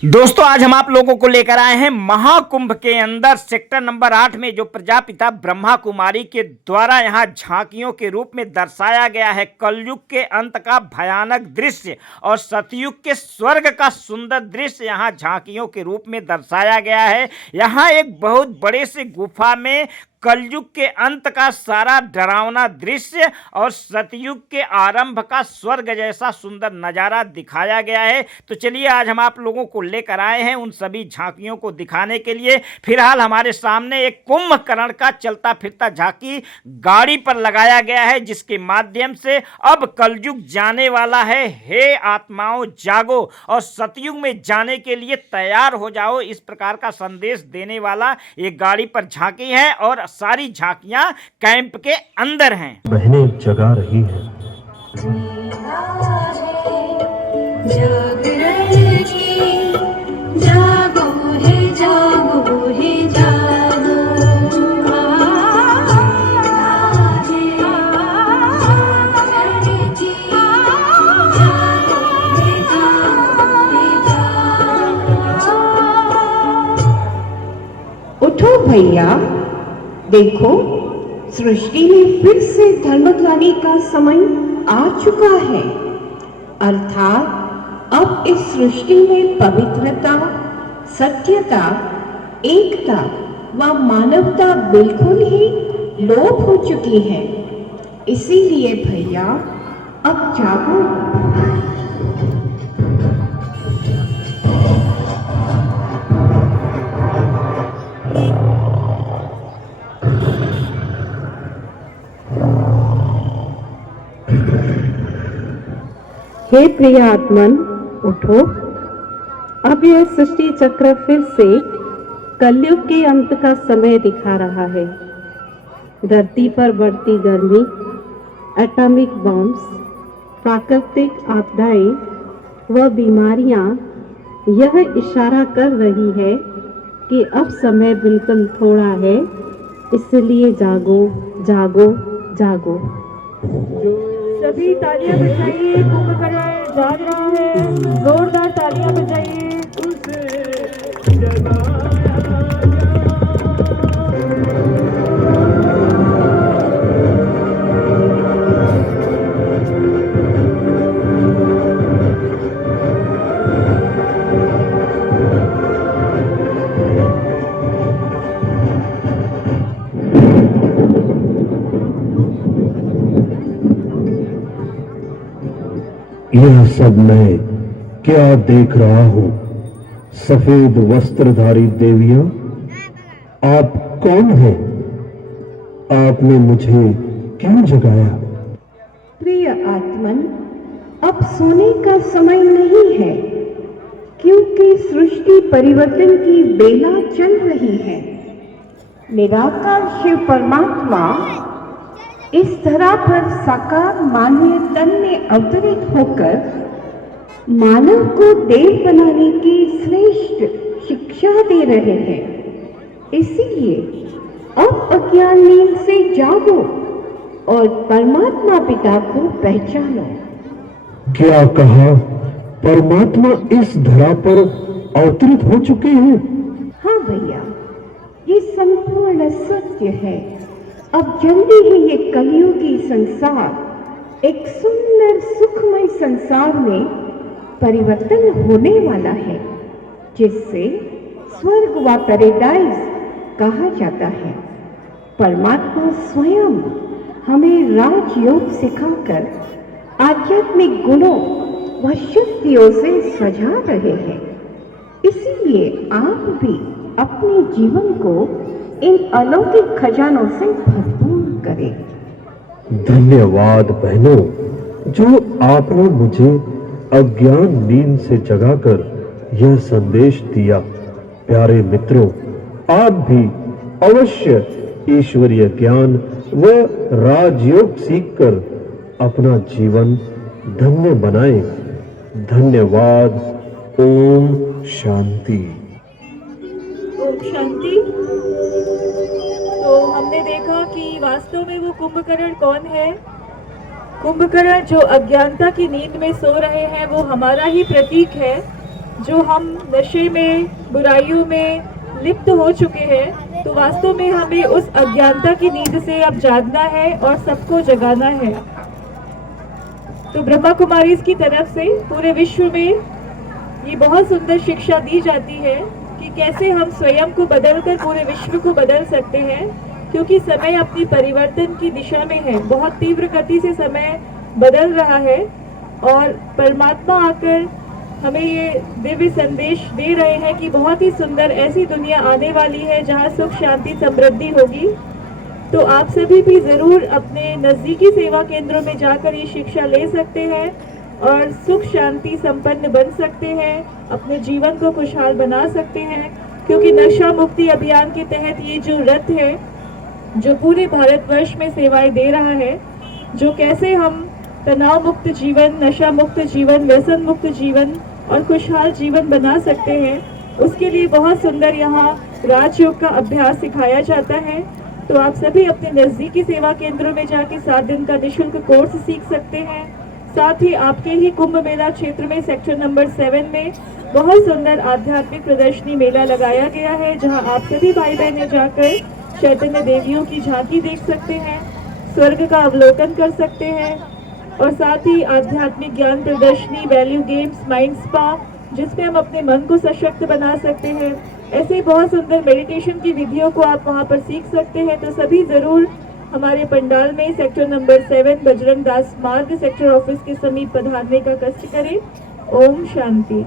दोस्तों आज हम आप लोगों को लेकर आए हैं महाकुंभ के अंदर सेक्टर नंबर 8 में जो प्रजापिता ब्रह्मा कुमारी के द्वारा यहाँ झांकियों के रूप में दर्शाया गया है कलयुग के अंत का भयानक दृश्य और सतयुग के स्वर्ग का सुंदर दृश्य यहाँ झांकियों के रूप में दर्शाया गया है। यहाँ एक बहुत बड़े से गुफा में कलयुग के अंत का सारा डरावना दृश्य और सतयुग के आरंभ का स्वर्ग जैसा सुंदर नजारा दिखाया गया है। तो चलिए आज हम आप लोगों को लेकर आए हैं उन सभी झांकियों को दिखाने के लिए। फिलहाल हमारे सामने एक कुंभकर्ण का चलता फिरता झांकी गाड़ी पर लगाया गया है जिसके माध्यम से अब कलयुग जाने वाला है। हे आत्माओं जागो और सतयुग में जाने के लिए तैयार हो जाओ, इस प्रकार का संदेश देने वाला ये गाड़ी पर झांकी है और सारी झांकियां कैंप के अंदर हैं। बहनें जगा रही हैं। उठो भैया, देखो सृष्टि में फिर से धर्मग्लानि का समय आ चुका है। अर्थात अब इस सृष्टि में पवित्रता, सत्यता, एकता व मानवता बिल्कुल ही लोप हो चुकी है। इसीलिए भैया अब जागो। हे प्रिय आत्मन, उठो। अब यह सृष्टि चक्र फिर से कलयुग के अंत का समय दिखा रहा है। धरती पर बढ़ती गर्मी, एटॉमिक बॉम्ब्स, प्राकृतिक आपदाएं व बीमारियां यह इशारा कर रही है कि अब समय बिल्कुल थोड़ा है। इसलिए जागो जागो जागो। सभी तालियां बजाइए, कुंभकर्ण जाग रहा है। जोरदार तालियां बजाइए। यह सब मैं क्या देख रहा हूं? सफेद वस्त्रधारी देवियां, आप कौन हैं? आपने मुझे क्यों जगाया? प्रिय आत्मन, अब सोने का समय नहीं है, क्योंकि सृष्टि परिवर्तन की बेला चल रही है। निराकार शिव परमात्मा इस धरा पर साकार मानवीय तन में अवतरित होकर मानव को देव बनाने की श्रेष्ठ शिक्षा दे रहे हैं। इसीलिए अब अज्ञान नींद से जागो और परमात्मा पिता को पहचानो। क्या कहा? परमात्मा इस धरा पर अवतरित हो चुके हैं? हाँ भैया, ये संपूर्ण सत्य है। अब जल्दी ही ये कलियुगी संसार एक सुंदर सुखमय संसार में परिवर्तन होने वाला है, जिससे स्वर्ग व पैराडाइज कहा जाता है। परमात्मा स्वयं हमें राजयोग सिखाकर आध्यात्मिक गुणों व शक्तियों से सजा रहे हैं। इसीलिए आप भी अपने जीवन को इन अलौकिक खजानों से भरपूर करें। धन्यवाद बहनों, जो आपने मुझे अज्ञान नींद से जगाकर यह संदेश दिया। प्यारे मित्रों, आप भी अवश्य ईश्वरीय ज्ञान व राजयोग सीखकर अपना जीवन धन्य बनाएं। धन्यवाद। ओम शांति। ओम शांति। तो हमने देखा कि वास्तव में वो कुंभकर्ण कौन है। कुंभकर्ण जो अज्ञानता की नींद में सो रहे हैं वो हमारा ही प्रतीक है। जो हम नशे में, बुराइयों में लिप्त हो चुके हैं, तो वास्तव में हमें उस अज्ञानता की नींद से अब जागना है और सबको जगाना है। तो ब्रह्मा कुमारीज की तरफ से पूरे विश्व में ये बहुत सुंदर शिक्षा दी जाती है कि कैसे हम स्वयं को बदलकर पूरे विश्व को बदल सकते हैं, क्योंकि समय अपनी परिवर्तन की दिशा में है। बहुत तीव्र गति से समय बदल रहा है और परमात्मा आकर हमें ये दिव्य संदेश दे रहे हैं कि बहुत ही सुंदर ऐसी दुनिया आने वाली है जहाँ सुख, शांति, समृद्धि होगी। तो आप सभी भी ज़रूर अपने नज़दीकी सेवा केंद्रों में जाकर ये शिक्षा ले सकते हैं और सुख, शांति संपन्न बन सकते हैं, अपने जीवन को खुशहाल बना सकते हैं। क्योंकि नशा मुक्ति अभियान के तहत ये जो रथ है, जो पूरे भारतवर्ष में सेवाएं दे रहा है, जो कैसे हम तनाव मुक्त जीवन, नशा मुक्त जीवन, व्यसन मुक्त जीवन और खुशहाल जीवन बना सकते हैं, उसके लिए बहुत सुंदर यहाँ राजयोग का अभ्यास सिखाया जाता है। तो आप सभी अपने नज़दीकी सेवा केंद्रों में जाके 7 दिन का निःशुल्क कोर्स सीख सकते हैं। साथ ही आपके ही कुंभ मेला क्षेत्र में सेक्टर नंबर 7 में बहुत सुंदर आध्यात्मिक प्रदर्शनी मेला लगाया गया है, जहां आप सभी भाई बहनें जाकर चैतन्य देवियों की झांकी देख सकते हैं, स्वर्ग का अवलोकन कर सकते हैं और साथ ही आध्यात्मिक ज्ञान प्रदर्शनी, वैल्यू गेम्स, माइंड स्पा, जिसमें हम अपने मन को सशक्त बना सकते हैं। ऐसे ही बहुत सुंदर मेडिटेशन की विधियों को आप वहां पर सीख सकते हैं। तो सभी ज़रूर हमारे पंडाल में सेक्टर नंबर 7 बजरंग दास मार्ग सेक्टर ऑफिस के समीप पधारने का कष्ट करें। ओम शांति।